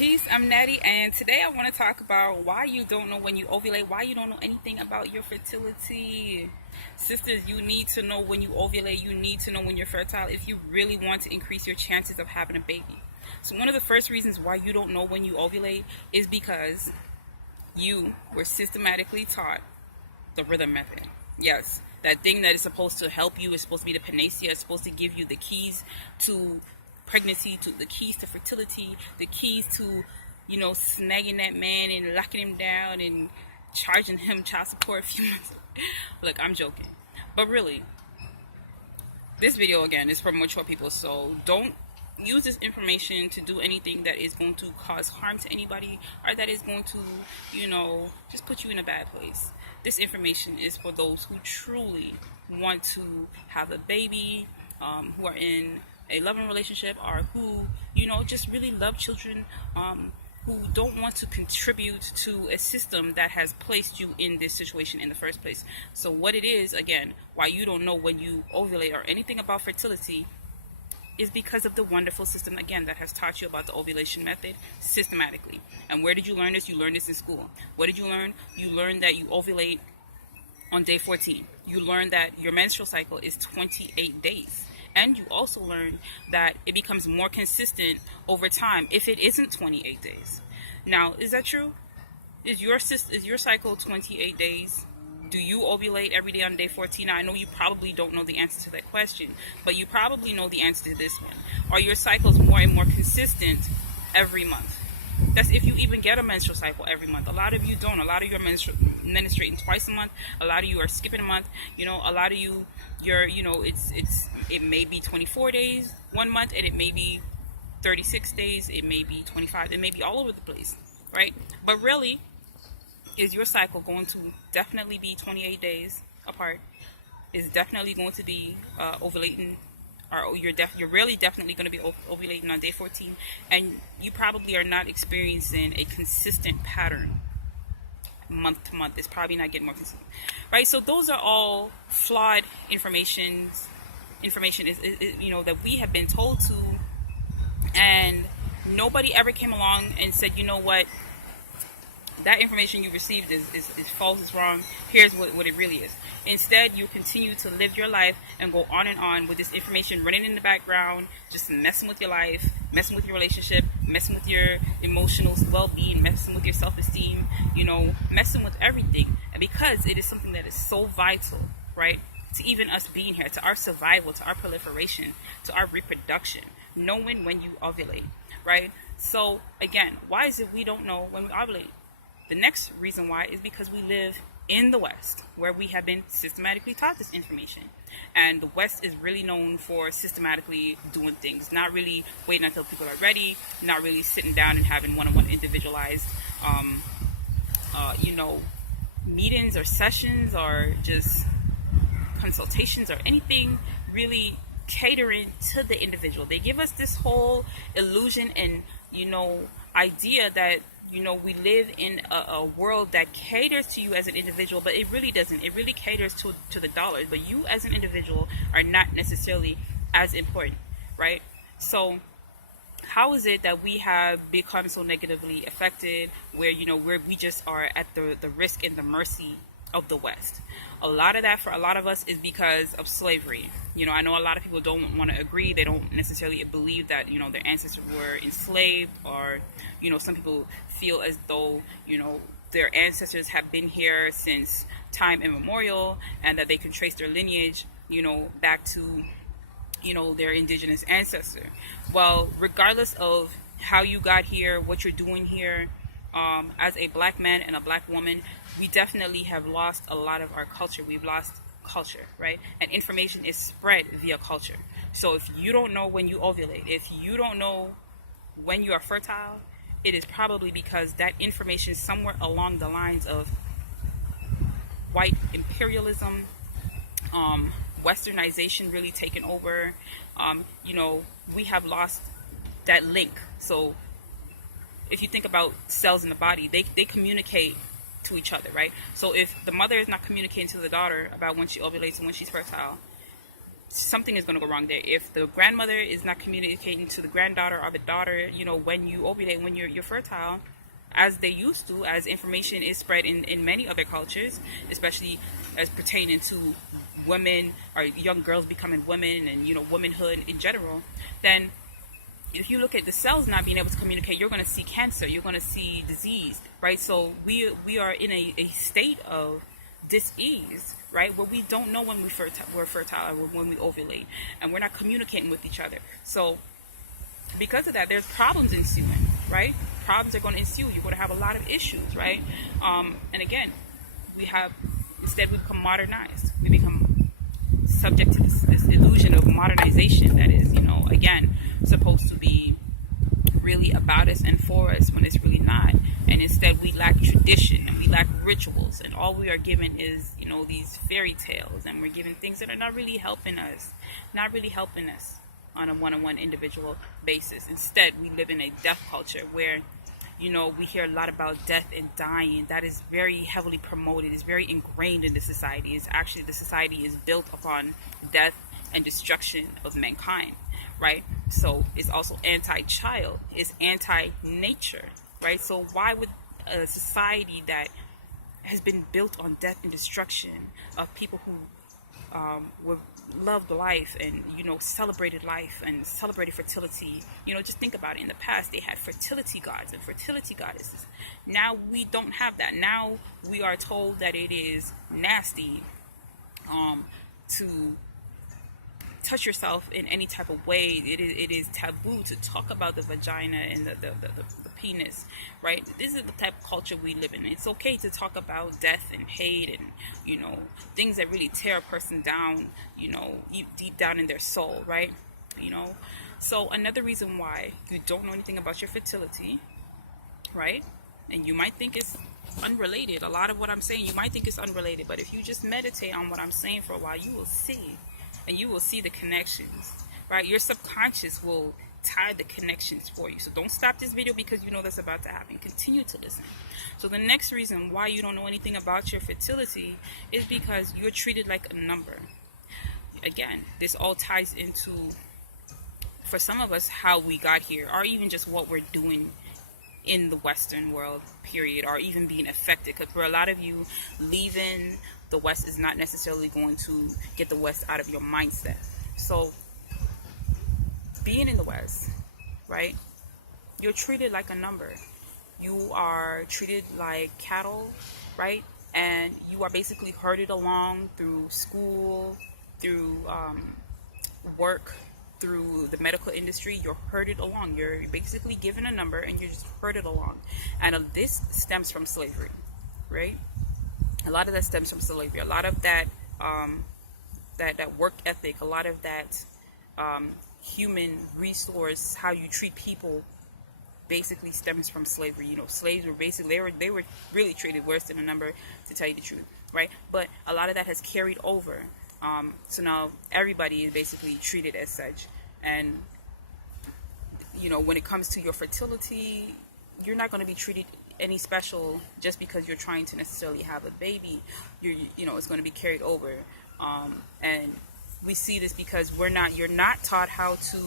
Peace, I'm Natty, and today I want to talk about why you don't know when you ovulate, why you don't know anything about your fertility. Sisters, you need to know when you ovulate, you need to know when you're fertile if you really want to increase your chances of having a baby. So one of the first reasons why you don't know when you ovulate is because you were systematically taught the rhythm method. Yes, that thing that is supposed to help you is supposed to be the panacea, it's supposed to give you the keys to pregnancy, to the keys to fertility, the keys to, snagging that man and locking him down and charging him child support a few months. Look, I'm joking. But really, this video again is for mature people, so don't use this information to do anything that is going to cause harm to anybody or that is going to, just put you in a bad place. This information is for those who truly want to have a baby, who are in a loving relationship, or who, just really love children, who don't want to contribute to a system that has placed you in this situation in the first place. So what it is, again, why you don't know when you ovulate or anything about fertility is because of the wonderful system, again, that has taught you about the ovulation method systematically. And where did you learn this? You learned this in school. What did you learn? You learned that you ovulate on day 14. You learned that your menstrual cycle is 28 days. And you also learn that it becomes more consistent over time if it isn't 28 days. Now, is that true? Is your cycle 28 days? Do you ovulate every day on day 14? Now, I know you probably don't know the answer to that question, but you probably know the answer to this one. Are your cycles more and more consistent every month? That's if you even get a menstrual cycle every month. A lot of you don't. A lot of you are menstruating twice a month. A lot of you are skipping a month. A lot of you, it may be 24 days one month, and it may be 36 days. It may be 25. It may be all over the place, right? But really, is your cycle going to definitely be 28 days apart? Is definitely going to be ovulating, or you're really definitely going to be ovulating on day 14, and you probably are not experiencing a consistent pattern month to month. It's probably not getting more consistent, right? So those are all flawed information is that we have been told to, and nobody ever came along and said, you know what, that information you received is false, is wrong. Here's what it really is. Instead, you continue to live your life and go on with this information running in the background, just messing with your life, messing with your relationship, messing with your emotional well-being, messing with your self-esteem, messing with everything. And because it is something that is so vital, right, to even us being here, to our survival, to our proliferation, to our reproduction, knowing when you ovulate, right? So again, why is it we don't know when we ovulate? The next reason why is because we live in the West, where we have been systematically taught this information. And the West is really known for systematically doing things, not really waiting until people are ready, not really sitting down and having one-on-one individualized, meetings or sessions or just consultations or anything really catering to the individual. They give us this whole illusion and, idea that we live in a world that caters to you as an individual, but it really doesn't. It really caters to the dollars, but you as an individual are not necessarily as important, right? So how is it that we have become so negatively affected where, we just are at the risk and the mercy of the West? A lot of that for a lot of us is because of slavery. I know a lot of people don't want to agree. They don't necessarily believe that, their ancestors were enslaved, or, some people feel as though, their ancestors have been here since time immemorial and that they can trace their lineage, back to, their indigenous ancestor. Well, regardless of how you got here, what you're doing here, as a black man and a black woman, we definitely have lost a lot of our culture. We've lost culture, right? And information is spread via culture. So if you don't know when you ovulate, if you don't know when you are fertile, it is probably because that information somewhere along the lines of white imperialism, westernization really taken over, we have lost that link. So if you think about cells in the body, they communicate to each other, right? So if the mother is not communicating to the daughter about when she ovulates and when she's fertile, something is going to go wrong there. If the grandmother is not communicating to the granddaughter or the daughter, when you ovulate, when you're fertile, as they used to, as information is spread in many other cultures, especially as pertaining to women or young girls becoming women and, womanhood in general, then if you look at the cells not being able to communicate, you're going to see cancer, you're going to see disease, right? So we are in a state of dis-ease, right, where we don't know when we're fertile or when we ovulate, and we're not communicating with each other. So because of that, there's problems ensuing, right? Problems are going to ensue. You're going to have a lot of issues, right? And again, instead we become modernized. We become subject to this illusion of modernization that is, again, supposed to be really about us and for us, when it's really not. And instead we lack tradition and we lack rituals, and all we are given is, these fairy tales, and we're given things that are not really helping us on a one-on-one individual basis. Instead, we live in a death culture where, we hear a lot about death and dying. That is very heavily promoted. It's very ingrained in the society. It's actually, the society is built upon death and destruction of mankind, right? So it's also anti-child. It's anti-nature, right? So why would a society that has been built on death and destruction of people who loved life and, celebrated life and celebrated fertility, just think about it. In the past, they had fertility gods and fertility goddesses. Now we don't have that. Now we are told that it is nasty to touch yourself in any type of way. It is taboo to talk about the vagina and the penis, right? This is the type of culture we live in. It's okay to talk about death and hate and, things that really tear a person down, deep down in their soul, right? So another reason why you don't know anything about your fertility, right? And you might think it's unrelated. A lot of what I'm saying, you might think it's unrelated, but if you just meditate on what I'm saying for a while, you will see. And you will see the connections, right? Your subconscious will tie the connections for you. So don't stop this video because you know that's about to happen. Continue to listen. So the next reason why you don't know anything about your fertility is because you're treated like a number. Again, this all ties into, for some of us, how we got here, or even just what we're doing in the Western world, period, or even being affected. Because for a lot of you, leaving the West is not necessarily going to get the West out of your mindset. So being in the West, right, you're treated like a number. You are treated like cattle, right? And you are basically herded along through school, through work, through the medical industry. You're herded along. You're basically given a number and you're just herded along. And this stems from slavery, right? A lot of that stems from slavery. A lot of that that work ethic, a lot of that human resource, how you treat people, basically stems from slavery. Slaves were basically, they were really treated worse than a number, to tell you the truth, right? But a lot of that has carried over. So now everybody is basically treated as such. And when it comes to your fertility, you're not going to be treated any special just because you're trying to necessarily have a baby. It's going to be carried over. And we see this because you're not taught how to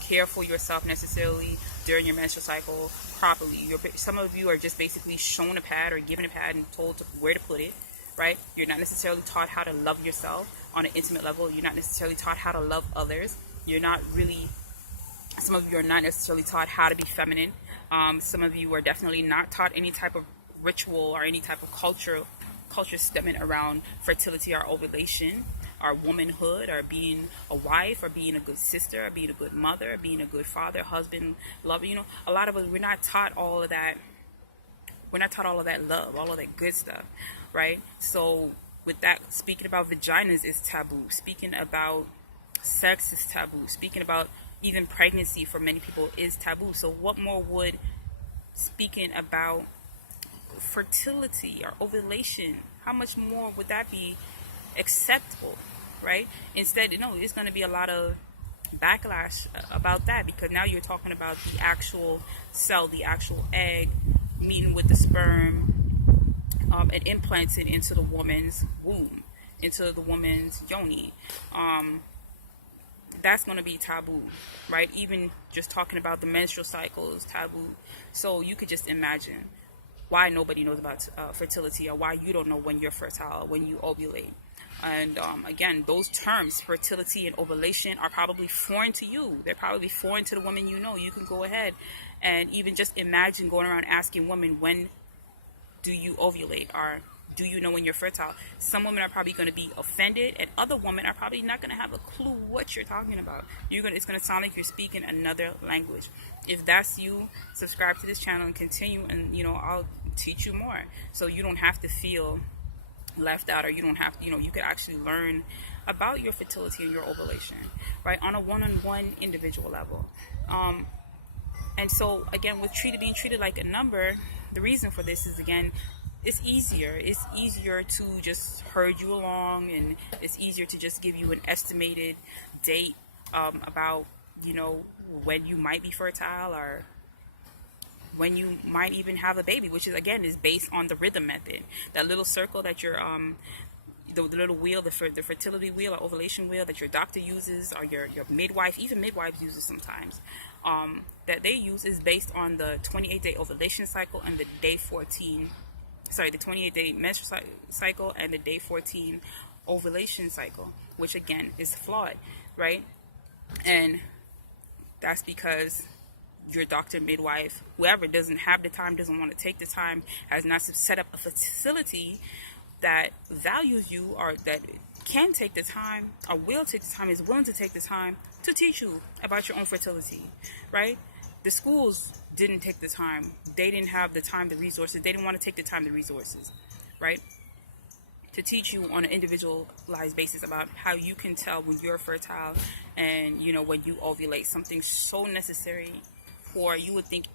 care for yourself necessarily during your menstrual cycle properly. Some of you are just basically shown a pad or given a pad and told where to put it, right? You're not necessarily taught how to love yourself on an intimate level. You're not necessarily taught how to love others. Some of you are not necessarily taught how to be feminine. Some of you are definitely not taught any type of ritual or any type of culture stemming around fertility or ovulation, or womanhood, or being a wife, or being a good sister, or being a good mother, or being a good father, husband, lover. A lot of us, we're not taught all of that. We're not taught all of that love, all of that good stuff, right? So with that, speaking about vaginas is taboo. Speaking about sex is taboo. Speaking about even pregnancy for many people is taboo. So what more would speaking about fertility or ovulation, how much more would that be acceptable, right? Instead, it's going to be a lot of backlash about that, because now you're talking about the actual cell, the actual egg meeting with the sperm and implanted into the woman's womb, into the woman's yoni. that's going to be taboo, right? Even just talking about the menstrual cycle is taboo. So you could just imagine why nobody knows about fertility, or why you don't know when you're fertile, when you ovulate. And again, those terms, fertility and ovulation, are probably foreign to you. They're probably foreign to the woman you know. You can go ahead and even just imagine going around asking women, when do you ovulate, or do you know when you're fertile? Some women are probably going to be offended, and other women are probably not going to have a clue what you're talking about. It's going to sound like you're speaking another language. If that's you, subscribe to this channel and continue, and I'll teach you more, so you don't have to feel left out, or you don't have to, you could actually learn about your fertility and your ovulation, right, on a one-on-one individual level. And so again, with being treated like a number, the reason for this is, again, it's easier to just herd you along, and it's easier to just give you an estimated date about when you might be fertile, or when you might even have a baby, which is, again, is based on the rhythm method. That little circle that your the little wheel, the fertility wheel or ovulation wheel that your doctor uses, or your midwife, even midwives use it sometimes, that they use, is based on the 28-day ovulation cycle and the day 14, the 28-day menstrual cycle and the day 14 ovulation cycle, which again is flawed, right? And that's because your doctor, midwife, whoever doesn't have the time, doesn't want to take the time, has not set up a facility that values you, or that can take the time, or will take the time, is willing to take the time to teach you about your own fertility, right? The schools didn't take the time. They didn't have the time, the resources. They didn't want to take the time, the resources, right, to teach you on an individualized basis about how you can tell when you're fertile and, when you ovulate. Something so necessary for, you would think,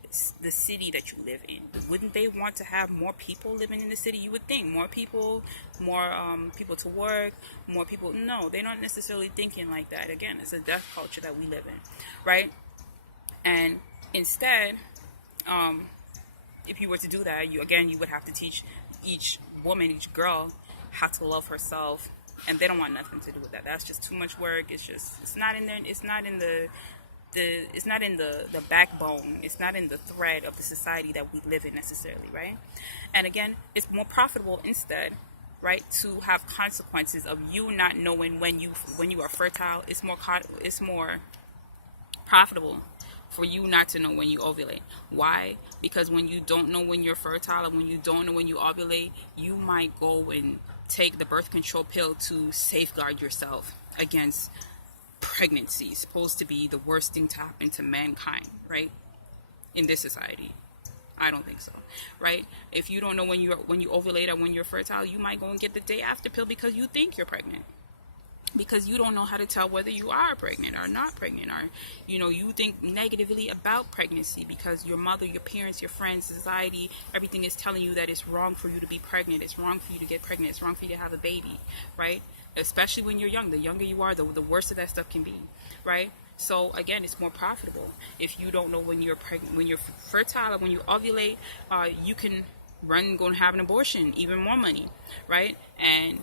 the city that you live in. Wouldn't they want to have more people living in the city? You would think more people, more people to work, more people. No, they're not necessarily thinking like that. Again, it's a death culture that we live in, right? And instead, if you were to do that, you would have to teach each woman, each girl, how to love herself, and they don't want nothing to do with that. That's just too much work. It's not in there. It's not in the backbone. It's not in the thread of the society that we live in necessarily, right? And again, it's more profitable instead, right, to have consequences of you not knowing when you are fertile. It's more profitable for you not to know when you ovulate. Why? Because when you don't know when you're fertile, and when you don't know when you ovulate, you might go and take the birth control pill to safeguard yourself against pregnancy. Supposed to be the worst thing to happen to mankind, right? In this society, I don't think so, right? If you don't know when you ovulate or when you're fertile, you might go and get the day after pill because you think you're pregnant, because you don't know how to tell whether you are pregnant or not pregnant, or you think negatively about pregnancy because your mother, your parents, your friends, society, everything is telling you that it's wrong for you to be pregnant, it's wrong for you to get pregnant, it's wrong for you to have a baby, right? Especially when you're young. The younger you are, the worse of that stuff can be, right? So again, it's more profitable. If you don't know when you're pregnant, when you're fertile, or when you ovulate, you can go and have an abortion, even more money, right? And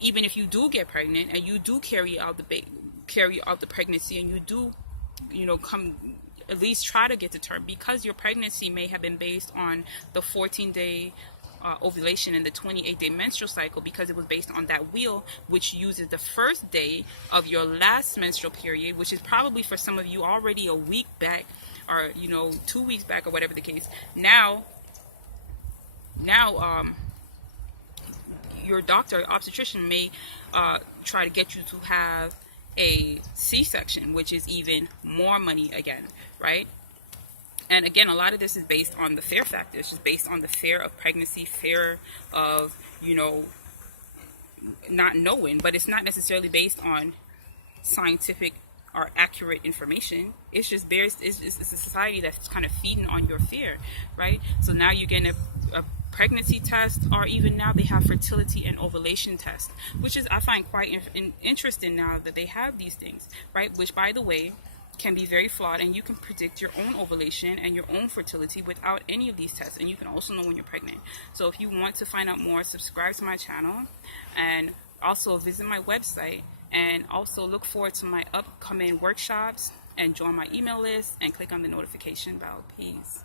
even if you do get pregnant and you do carry out the pregnancy, and you do, come at least try to get to term, because your pregnancy may have been based on the 14-day ovulation and the 28-day menstrual cycle, because it was based on that wheel, which uses the first day of your last menstrual period, which is probably for some of you already a week back, or 2 weeks back, or whatever the case. Now your doctor, obstetrician, may try to get you to have a C-section, which is even more money again, right? And again, a lot of this is based on the fear factor. It's just based on the fear of pregnancy, fear of, not knowing. But it's not necessarily based on scientific or accurate information. It's just it's a society that's kind of feeding on your fear, right? So now you're getting a pregnancy test, or even now they have fertility and ovulation test, which is, I find, quite interesting now that they have these things, right? Which, by the way, can be very flawed, and you can predict your own ovulation and your own fertility without any of these tests, and you can also know when you're pregnant. So if you want to find out more, subscribe to my channel, and also visit my website, And also look forward to my upcoming workshops and join my email list and click on the notification bell. Peace.